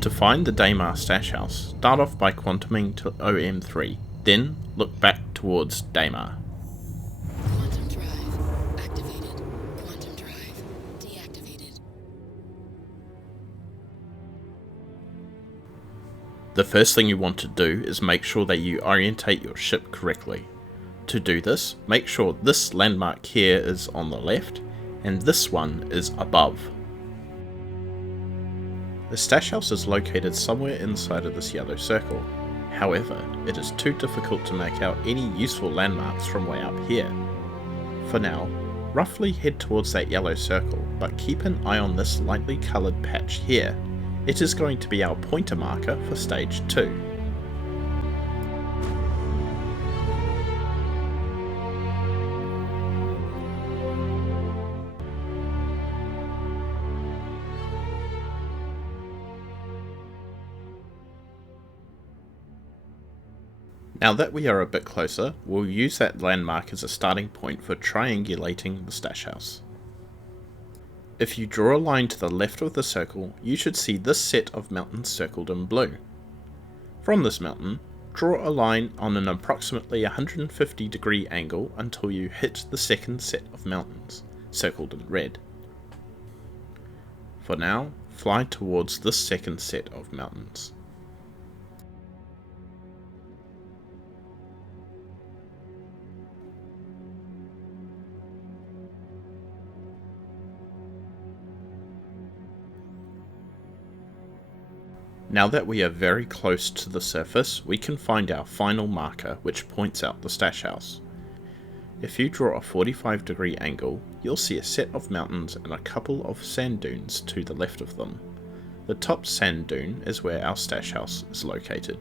To find the Daymar stash house, start off by quantuming to OM3, then look back towards Daymar. Quantum drive activated. Quantum drive deactivated. The first thing you want to do is make sure that you orientate your ship correctly. To do this, make sure this landmark here is on the left and this one is above. The stash house is located somewhere inside of this yellow circle. However, it is too difficult to make out any useful landmarks from way up here. For now, roughly head towards that yellow circle, but keep an eye on this lightly coloured patch here. It is going to be our pointer marker for stage 2. Now that we are a bit closer, we'll use that landmark as a starting point for triangulating the stash house. If you draw a line to the left of the circle, you should see this set of mountains circled in blue. From this mountain, draw a line on an approximately 150-degree angle until you hit the second set of mountains, circled in red. For now, fly towards this second set of mountains. Now that we are very close to the surface, we can find our final marker which points out the stash house. If you draw a 45-degree angle, you'll see a set of mountains and a couple of sand dunes to the left of them. The top sand dune is where our stash house is located.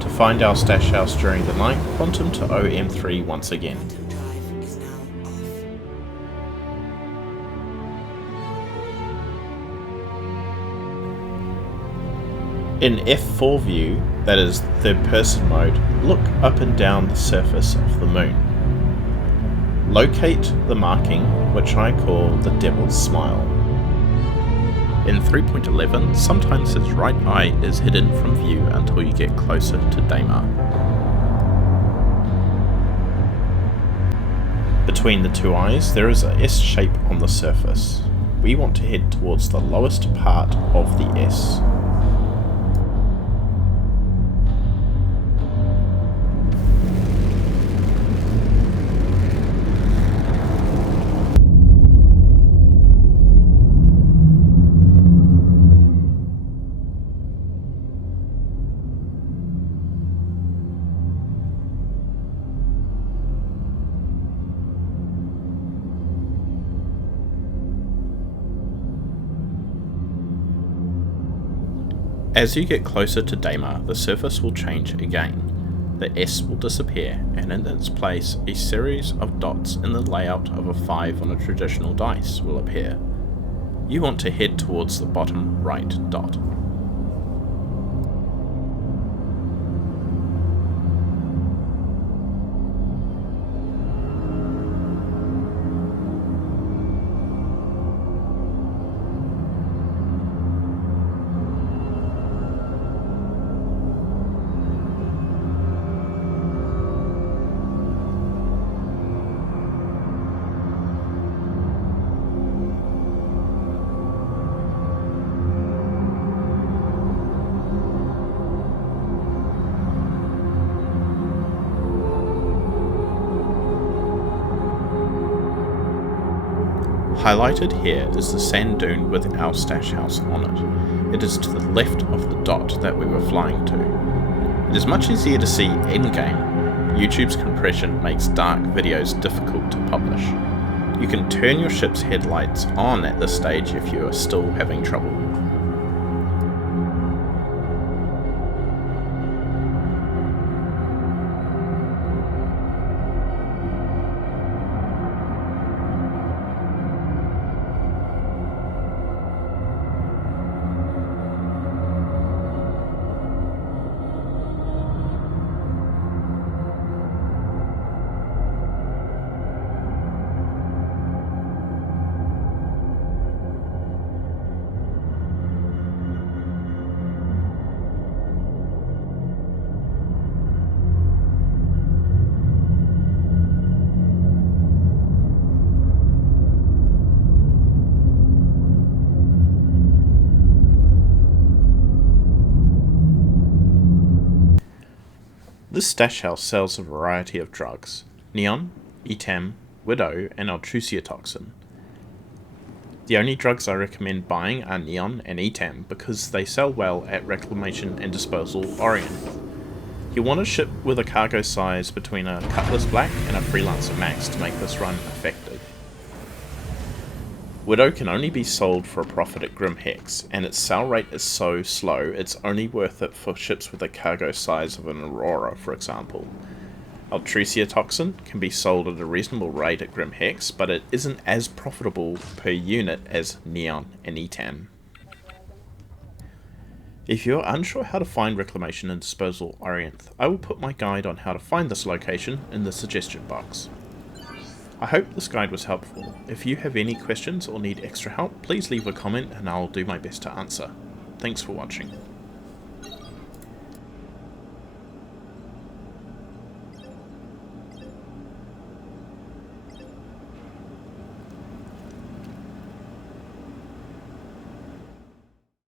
To find our stash house during the night, quantum to OM3 once again. Quantum drive is now off. In F4 view, that is third person mode, look up and down the surface of the moon. Locate the marking, which I call the Devil's Smile. In 3.11, sometimes his right eye is hidden from view until you get closer to Daymar. Between the two eyes, there is a S shape on the surface. We want to head towards the lowest part of the S. As you get closer to Daymar, the surface will change again. The S will disappear, and in its place, a series of dots in the layout of a 5 on a traditional dice will appear. You want to head towards the bottom right dot. Highlighted here is the sand dune with our stash house on it. It is to the left of the dot that we were flying to. It is much easier to see in-game. YouTube's compression makes dark videos difficult to publish. You can turn your ship's headlights on at this stage if you are still having trouble. This stash house sells a variety of drugs: neon, etam, widow, and Altruciatoxin. The only drugs I recommend buying are neon and etam because they sell well at Reclamation and Disposal Orient. You'll want to ship with a cargo size between a Cutlass Black and a Freelancer Max to make this run effective. Widow can only be sold for a profit at Grim Hex, and its sell rate is so slow it's only worth it for ships with a cargo size of an Aurora, for example. Altruciatoxin can be sold at a reasonable rate at Grim Hex, but it isn't as profitable per unit as neon and etam. If you're unsure how to find Reclamation and Disposal Orient, I will put my guide on how to find this location in the suggestion box. I hope this guide was helpful. If you have any questions or need extra help, please leave a comment and I'll do my best to answer. Thanks for watching.